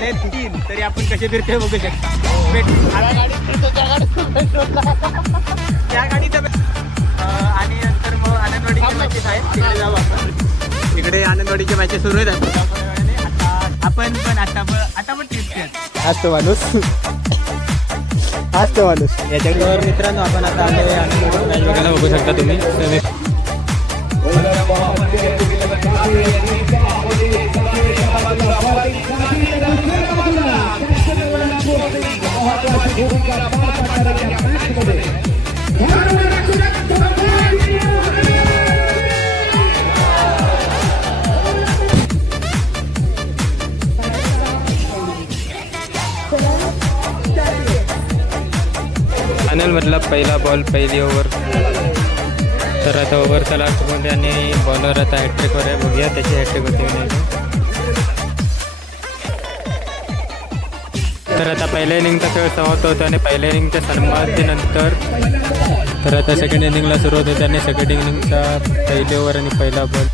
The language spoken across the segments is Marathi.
गाड्या आहेत 3 तरी आपण कसे फिरतोय बघू शकता. त्या गाडीत आणि नंतर मग आनंदवाडीचे मॅचेस आहेत तिकडे जाऊ आपण. इकडे आनंदवाडीचे मॅचेस सुरू आहेत आता पण ट्रिप असतो माणूस याच्यावर. मित्रांनो आपण आता आले आनंदवाडी मॅच बघायला बघू शकता तुम्ही. फायनल मधला पहिला बॉल पहिली ओव्हर. तर आता ओव्हरचा लास्टमध्ये आणि बॉलर आता हॅट्रिकवर आहे. बघूया त्याची हॅट्रिक होते की नाही. तर आता पहिल्या इनिंगचा खेळ समाप्त होतो आणि पहिल्या इनिंगच्या समाप्तीनंतर तर आता सेकंड इनिंगला सुरुवात होते आणि सेकंड इनिंगचा पहिली ओव्हर आणि पहिला बॉल.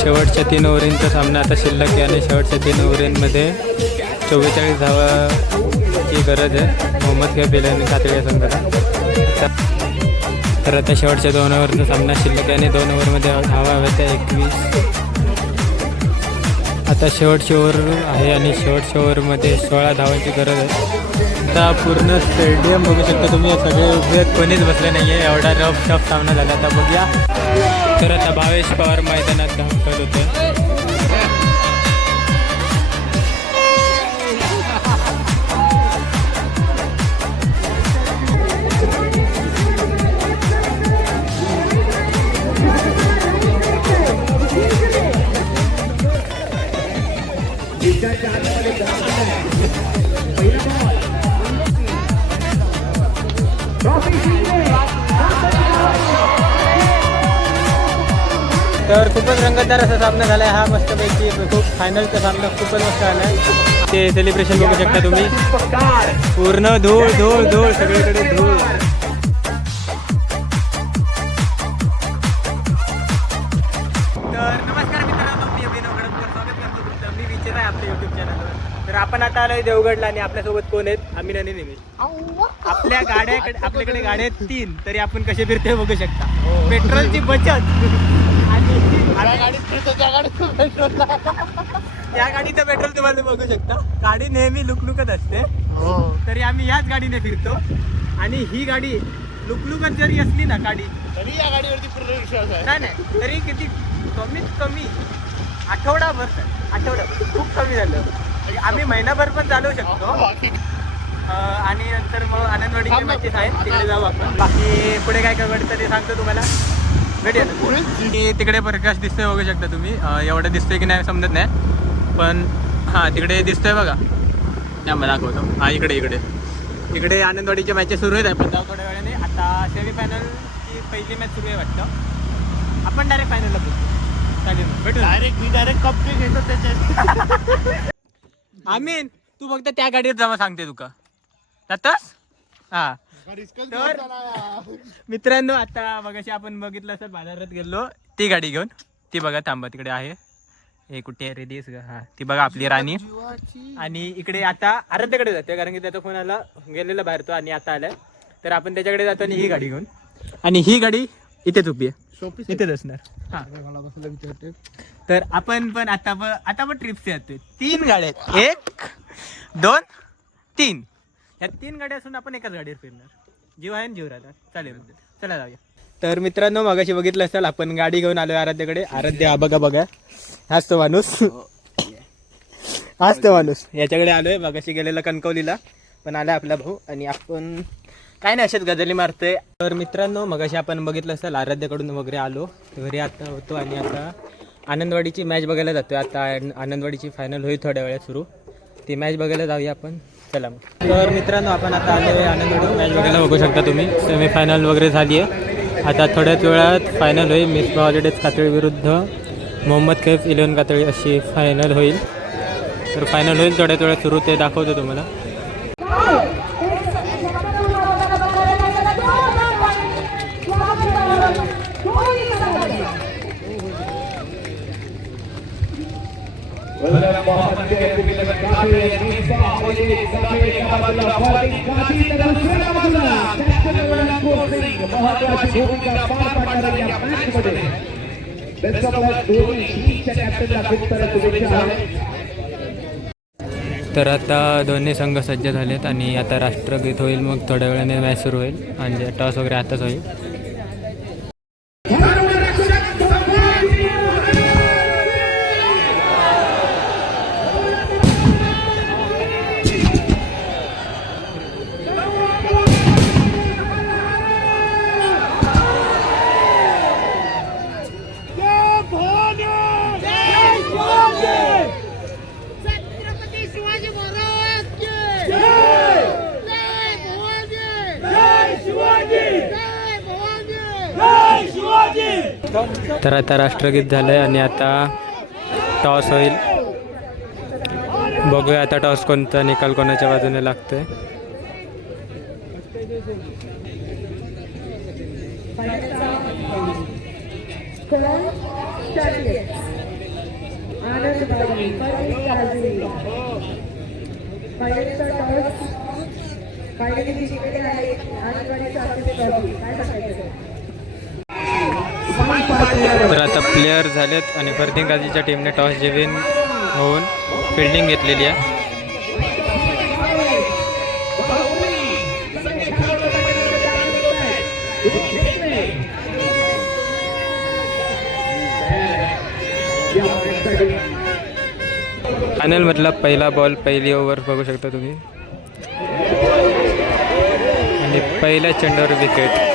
शेवटच्या 3 ओव्हरींचा सामना आता शिल्लक आहे आणि शेवटच्या 3 ओव्हरींमध्ये 44 धावाची गरज आहे मोहम्मद कैफ इलेव्हन कातळी या संघाला. तर आता शेवटच्या 2 ओव्हरचा सामना शिल्लक आहे आणि 2 ओव्हरमध्ये धावा हव्या त्या 21. आता शेवटची ओव्हर आहे आणि शेवटच्या ओव्हरमध्ये 16 धावांची गरज आहे. आता पूर्ण स्टेडियम बघू शकता तुम्ही. सगळे उभे कोणीच बसले नाही आहे. एवढा रफ टफ सामना झाला. आता बघूया. तर आता भावेश पवार मैदानात धावत होते. तर खूपच रंगतदार असा सामना झाला आहे हा. मस्तपैकी खूप फायनलचा सामना खूपच मस्त आला आहे. ते सेलिब्रेशन बघू शकता तुम्ही. पूर्ण धूळ धूळ धूळ सगळीकडे धूळ. तर नमस्कार मित्रांनो, मी अभिनव गडकर स्वागत करतो तुमचं. मी विचार आहे आपल्या यूट्यूब चॅनलवर. तर आपण आता आलोय देवगडला आणि आपल्यासोबत कोण आहेत? आम्ही आणि निमेश. आपल्याकडे गाड्या आहेत 3 तरी आपण कसे फिरतोय बघू शकता. पेट्रोलची बचत त्या गाडीचं पेट्रोल तुम्हाला बघू शकता. गाडी नेहमी लुकलुकत असते तरी आम्ही ह्याच गाडीने फिरतो. आणि ही गाडी लुकलुकत जरी असली ना गाडी तरी या गाडीवरती पूर्ण विश्वास आहे. नाही तरी किती कमीत कमी आठवडाभर खूप कमी झालं. आम्ही महिनाभर पण चालवू शकतो. आणि नंतर मग आनंदवाडीचे मॅचेस आहेत तिकडे जाऊ आपण. बाकी पुढे काय घडतं ते सांगतो तुम्हाला. भेटूया. तिकडे प्रकाश दिसतोय बघू शकता तुम्ही. एवढं दिसतोय की नाही समजत नाही पण हां तिकडे दिसतोय बघा. मला दाखवतो. हां इकडे आनंदवाडीचे मॅचेस सुरू आहेत. पण जाऊ थोड्या वेळाने. आता सेमीफायनलची पहिली मॅच सुरू आहे वाटतं. आपण डायरेक्ट फायनलला पोहोचतो. चालेल भेटू. डायरेक्ट कप घेतो त्याच्यात. आमीन तू फक्त त्या गाडीवर जावा सांगते तुका जातस. हा तर मित्रांनो आता मगाशी आपण बघितलं सर बाजारात गेलो ती गाडी घेऊन. ती बघा थांबा तिकडे आहे. हे कुठे आहे रेडी का? हा ती बघा आपली राणी. आणि इकडे आता आराध्याकडे जाते कारण की त्याचा फोन आला गेलेला बाहेर तो आणि आता आलाय. तर आपण त्याच्याकडे जातो आणि ही गाडी घेऊन. आणि ही गाडी इथेच उभी आहे. इथेच असणार. हा तर आपण पण आता पण ट्रिप्स येतोय. 3 गाड्या आहेत. 1 2 3 या 3 गाड्या असून आपण एकाच गाडीवर फिरणार. जीव आहे जीव राहणार. चालेल चला जाऊया. तर मित्रांनो मगाशी बघितलं असेल आपण गाडी घेऊन आलोय आराध्याकडे. आराध्या बघा हाच तो माणूस याच्याकडे आलोय. मगाशी गेलेला कणकवलीला पण आलाय आपला भाऊ. आणि आपण काय नाही अशाच गजली मारतोय. तर मित्रांनो मगाशी आपण बघितलं असेल आराध्याकडून वगैरे आलो घरी आता होतो. आणि आता आनंदवाडीची मॅच बघायला जातोय. आता आनंदवाडीची फायनल होईल थोड्या वेळात सुरू. ती मॅच बघायला जाऊया आपण. चला मग. तर मित्रांनो आपण आता आले आनंदवाडी मॅच बघायला बघू शकता तुम्ही. सेमीफायनल वगैरे झाली आहे. आता थोड्याच वेळात फायनल होईल. मिसबा हॉलिडेज कातळी विरुद्ध मोहम्मद कैफ इलेव्हन कातळी अशी फायनल होईल. तर फायनल होईल थोड्याच वेळात सुरू. ते दाखवतो तुम्हाला. मोहम्मद कैफ 11 महत्वाची भूमिका पार पाडणार या मॅच मध्ये बेस्ट ऑफ लक दोन्ही टीमच्या कॅप्टनला खूप साऱ्या शुभेच्छा आहेत. तर आता दोन्ही संघ सज्ज झालेत आणि आता राष्ट्रगीत होईल, मग थोड्या वेळाने मॅच सुरू होईल. म्हणजे टॉस वगैरे आताच होईल. तर आता राष्ट्रगीत झालंय आणि आता टॉस होईल. बघूया आता टॉस कोणता निकाल कोणाच्या बाजूने लागतोय. तर आता प्लेयर झालेत आणि फर्दिंगाजीच्या टीमने टॉस जिंकून होऊन फिल्डिंग घेतलेली आहे. फायनल मधला पहिला बॉल, पहिली ओव्हर बघू शकता तुम्ही आणि पहिल्या चेंडूवर विकेट.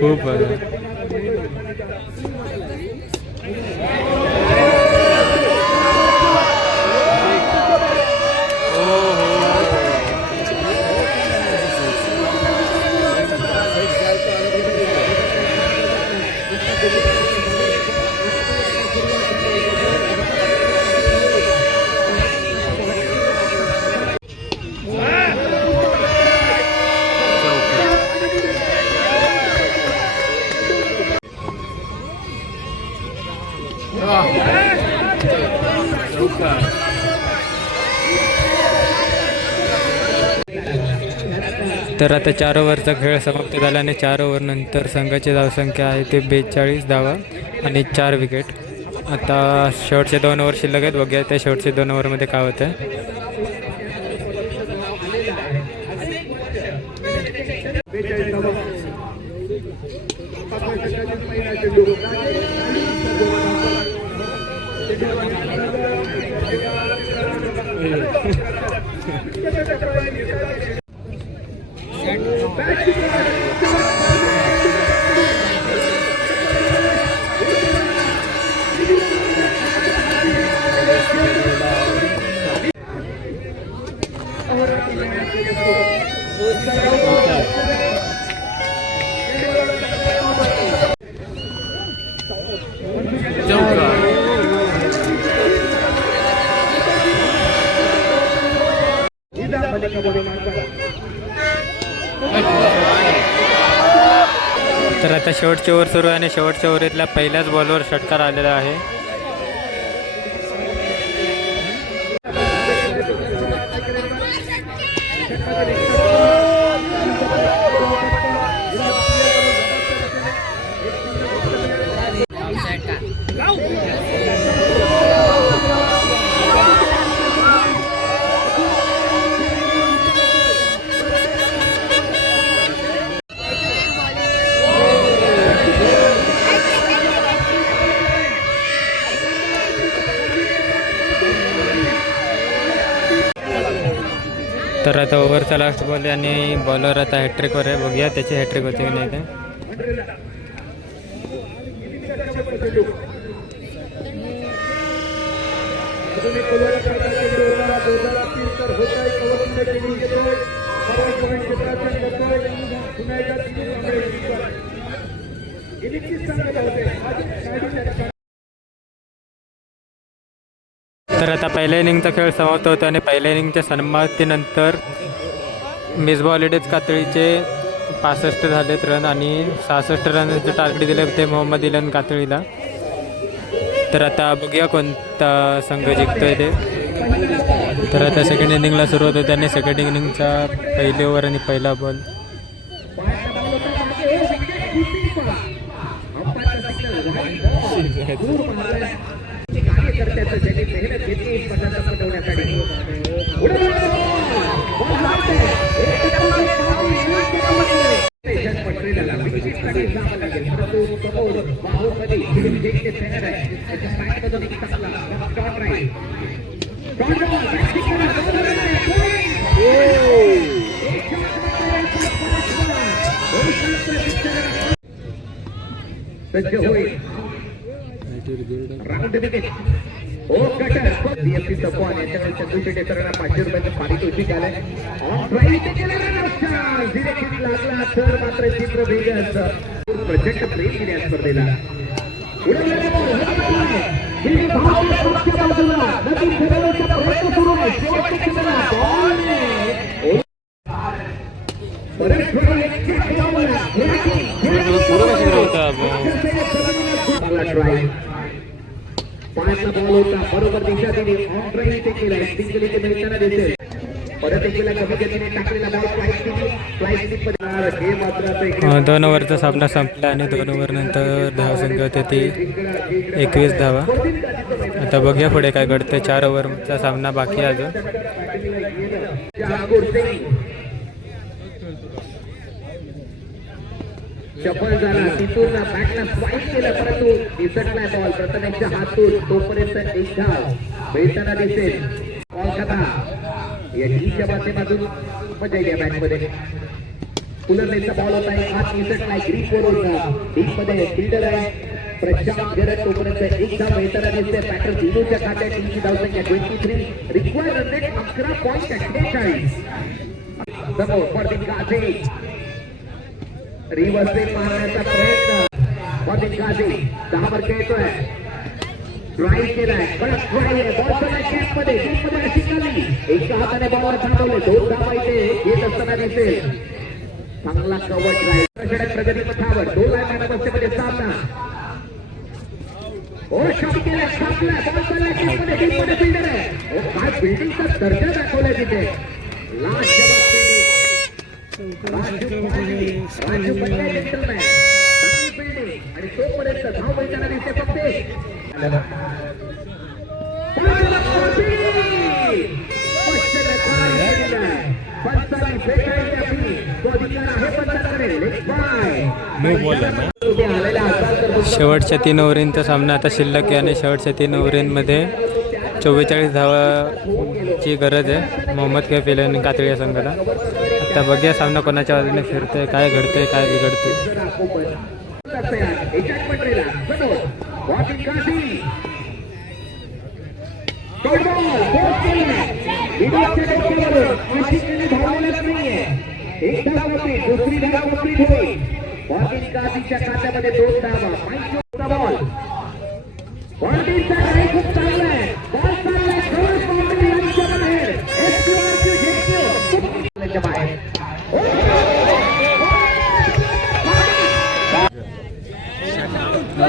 खूप तर आता 4 ओव्हरचा खेळ समाप्त झाल्याने 4 ओव्हरनंतर संघाची धावसंख्या आहे ते 42 धावा आणि 4 विकेट. आता शेवटचे 2 ओव्हर शिल्लक आहेत. बघूया त्या शेवटचे 2 ओव्हरमध्ये काय होतं आहे. आता शेवटचे ओव्हर सुरू आहे आणि शेवटच्या ओव्हरीतल्या पहिल्याच बॉलवर षटकार आलेला आहे. तर आता ओव्हरचा लास्ट बॉल आणि बॉलर आता हॅट्रिकवर आहे. बघूया त्याची हॅट्रिक होते की नाही ते. तर आता पहिल्या इनिंगचा खेळ समाप्त होतो आणि पहिल्या इनिंगच्या समाप्तीनंतर मिसबा हॉलिडेज कातळीचे 65 झालेत रन आणि 66 रनचे टार्गेट दिले ते मोहम्मद इलन कातळीला. तर आता बघूया कोणता संघ जिंकतोय ते. तर आता सेकंड इनिंगला सुरुवात होते आणि सेकंड इनिंगचा पहिली ओव्हर आणि पहिला बॉल. राऊंड विकेट ओ कटर सीएफसी सपोन याच्याकडे चंदू शेटे सरांना 500 रुपयाचं पारितोषिक आलंय. ऑन ड्राईव्ह केलेला नॉकडाऊन डिरेक्ट लागला तर मात्र चित्र वेगळंच प्रोजेक्ट प्रेम केले या स्पर्धेला. पाण्याचा बॉल होता बरोबर दिशा दिली ऑन ड्राईव्ह ते केलाय सिंगल इथे मिळताना दिसेल. परत एकला कमी गतीने टाकलेला बॉल फ्लाईट हे मात्र 2 ओव्हरचा सामना संपला आणि 2 ओव्हर नंतर धावसंख्या होते ती 21 धावा. आता बघूया पुढे काय घडतं. 4 ओव्हरचा सामना बाकी आहे अजून. चपल झाला तिथून बॅटला स्वाईप केलं परंतु दिसत नाही बॉल प्रथमेशच्या हातून तोपर्यंत एक धाव मिळताना दिसेल. कोलकाता या टीमच्या माध्यमातून मजा येईल या मॅचमध्ये. पुलरनेचा बॉल होता एक हात दिसत नाही ग्रीपवर होता टीममध्ये फिल्डर आहे प्रशांत गरज तोपर्यंत एक धाव मिळताना दिसते. पॅटर्न दिनूच्या खात्यात टीमची धावसंख्या 23 रिक्वायर्ड रन रेट 11.48 समोर फॉर्दिन गाझी रिव्हर्स स्वीप मारण्याचा प्रयत्न फॉर्दिन गाझी 10 वर खेळतोय ड्राईव्ह केलाय कडक ड्राईव्ह आहे बॉल चला कॅपमध्ये डीपमध्ये अशी खाली एका हाताने बॉलवर थांबवले 2 धावा इथे येत असताना दिसेल. चांगला कव्हर ड्राईव्ह प्रगती पथावर 2 लाईन अवस्थेमध्ये सामना ओ शॉट केला सापला बॉल चला कॅपमध्ये डीपमध्ये फिल्डर आहे ओ काय फिल्डिंगचा दर्जा दाखवलाय तिथे. लास्ट जवाब राजू पटेल जेंटलमॅन चांगली फिल्डिंग आणि तोपर्यंत धाव मिळताना दिसते फक्त शेवटच्या 3 ओव्हरींचा सामना आता शिल्लक आहे आणि शेवटच्या 3 ओव्हरींमध्ये 44 धावाची गरज आहे मोहम्मद कैफ आणि कातळी या संघाला. आता बघूया सामना कोणाच्या बाजूने फिरतोय काय घडतंय काय बिघडतंय. दुसरी धावा मोकळी होईल. वॉकिंग काशीच्या खात्यामध्ये 2 धावा बॉल वॉकिंगचा खेळ खूप चांगला आहे बॉल चांगला आहे बाउंड्री यांच्या बाहेर एसक्यूआरक्यू जेक्यू बाहेर चला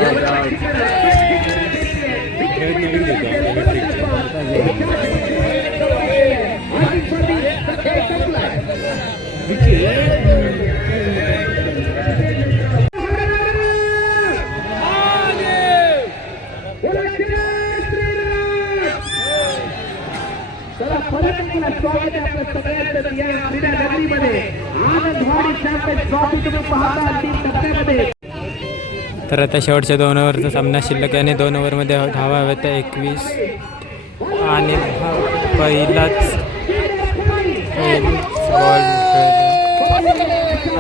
परत एकदा स्वागत आहे आपल्या सगळ्यांचं या क्रीडा नगरीमध्ये. आनंदवाडी चॅम्पियन्स ट्रॉफी तुम्ही पाहता अंतिम टप्प्यामध्ये. तर आता शेवटच्या 2 ओव्हरचा सामना शिल्लक आहे आणि 2 ओव्हरमध्ये धावा हव्या त्या 21 आणि पहिलाच बॉल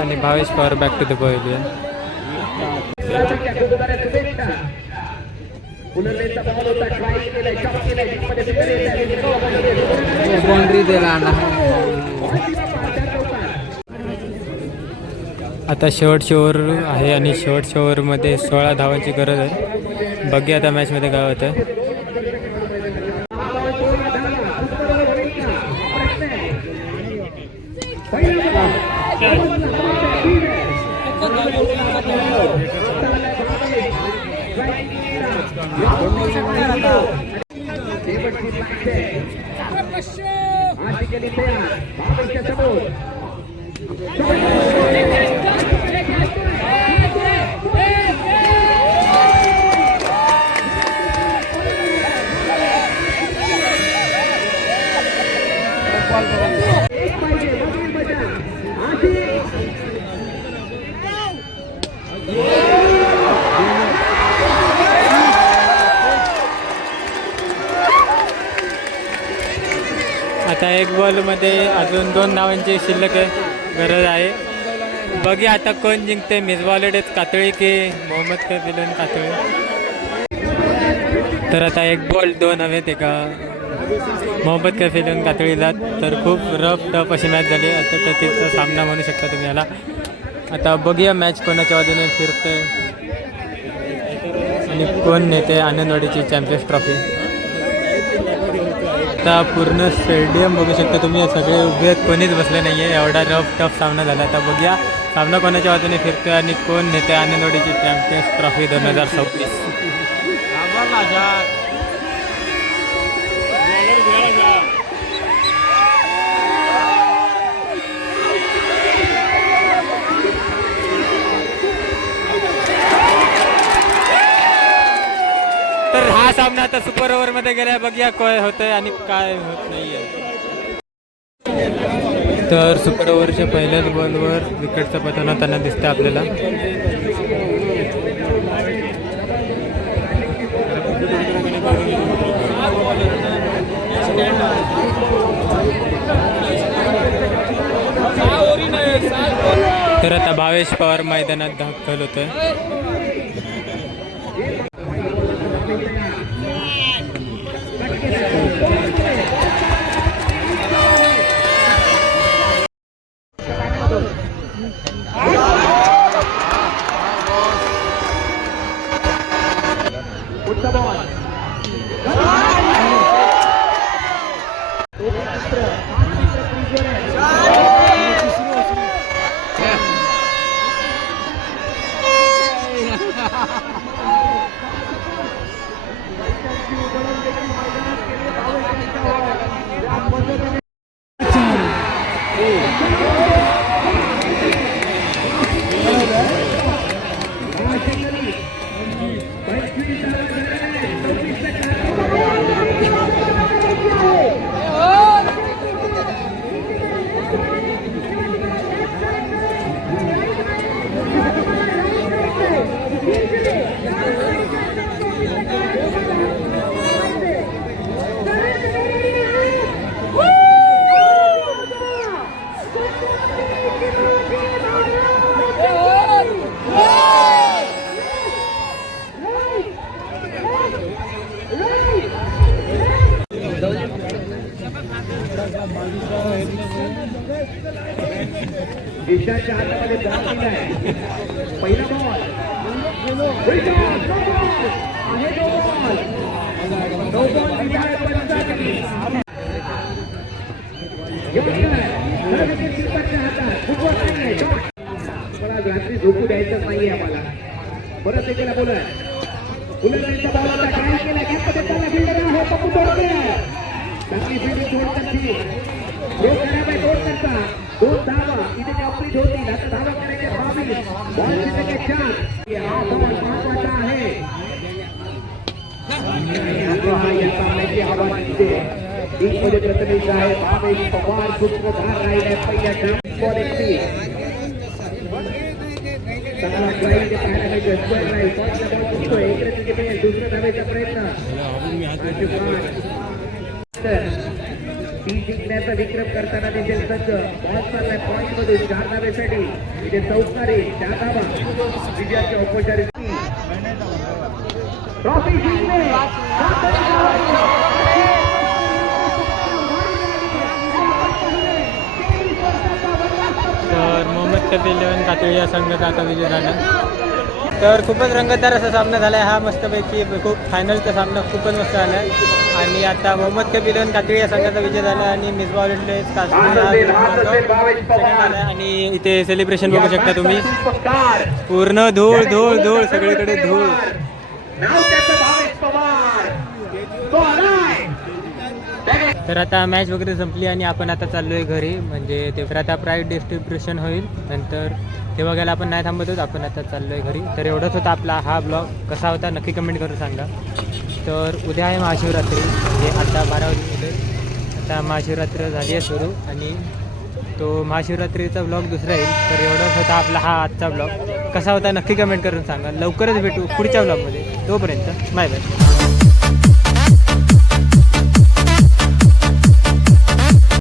आणि Bhavesh Pawar back to the pavilion. आता शेवटची ओव्हर आहे आणि शेवटच्या ओव्हरमध्ये 16 धावांची गरज आहे. बघूया आता मॅचमध्ये काय होतं आहे. आता 1 बॉलमध्ये अजून 2 धावांची शिल्लक गरज आहे. बघूया आता कोण जिंकते, मिसबॉलेडच कातळी की मोहम्मद कफिलन कातळी. तर आता 1 बॉल 2 हवेत एका मोहम्मद कफिलन कातळीला. तर खूप रफ टफ अशी मॅच झाली. आता तर तिचा सामना म्हणू शकता तुम्ही याला. आता बघूया मॅच कोणाच्या बाजूने फिरते आणि कोण नेते आनंदवाडीची चॅम्पियन्स ट्रॉफी. आता पूर्ण स्टेडियम बघू शकता तुम्ही, सगळे उभे आहेत, कोणीच बसले नाही आहे. एवढा रफ टफ सामना झाला. आता बघूया सामना कोणाच्या बाजूने फिरतोय आणि कोण नेते आनंदवाडीची चॅम्पियन्स ट्रॉफी 2026. तर हा सामना आता सुपर ओव्हरमध्ये गेला. बघूया काय होतंय आणि काय होत नाहीये. तर सुपर ओव्हरच्या पहिल्याच बॉलवर विकेटचा पतन होताना दिसतं आपल्याला. तर आता भावेश पवार मैदानात दाखल होतोय. देशाच्या हातामध्ये बॉल दिलाय. पहिला बॉल रात्री झोपू द्यायचं नाहीये आम्हाला. परत एकला बोलर बुलंदीचा बॉल आता ट्राय केला गॅपमध्ये चालला फिल्डर आहे पप्पू तोडते चांगली फिल्डिंग तोडताची थ्रो खराब आहे तोडताचा 2 धावा इथे कंप्लीट होती आता धावा करायचे 22 बॉल जिंकले 4 हा बॉल महत्त्वाचा आहे हा या सामन्याची हवा दिसते टीम मध्ये प्रतिनिधी आहे भावेश पवार सूत्रधार राहिले पहिल्या बॉल एकटी चांगला ट्राय इथे पाहायला मिळतो स्क्वेअर राईट पॉईंटला बॉल चुकतोय इकडे तिथे मिळेल दुसरा धावेचा प्रयत्न ती जिंकण्याचा विक्रम करताना दिसेल सज्ज बॉल चाललाय पॉईंट मध्ये 4 धावेसाठी इथे चौकारी 4 धावा विजयाची औपचारिक ट्रॉफी जिंकले तर मोहम्मद कप 11 कातळी या संघाचा आता विजय झाला. तर खूपच रंगतदार असा सामना झाला आहे हा मस्तपैकी खूप फायनलचा सामना खूपच मस्त झाला आहे आणि आता मोहम्मद कप 11 कातळी या संघाचा विजय झाला आणि मिसबा आणि इथे सेलिब्रेशन बघू शकता तुम्ही पूर्ण धूळ धूळ धूळ सगळीकडे धूळ. तर आता मॅच वगैरे संपली आणि आपण आता चाललोय घरी म्हणजे ते आता प्राईज डिस्ट्रीब्युशन होईल नंतर ते बघायला आपण नाही थांबत आहोत आपण आता चाललोय घरी. तर एवढंच होता आपला हा ब्लॉग कसा होता नक्की कमेंट करून सांगा. तर उद्या आहे महाशिवरात्री म्हणजे आता 12 वाजले आता महाशिवरात्री झाली आहे सुरू आणि तो महाशिवरात्रीचा ब्लॉग दुसरा येईल. तर एवढंच होता आपला हा आजचा ब्लॉग कसा होता नक्की कमेंट करून सांगा. लवकरच भेटू पुढच्या ब्लॉगमध्ये तोपर्यंत बाय बाय.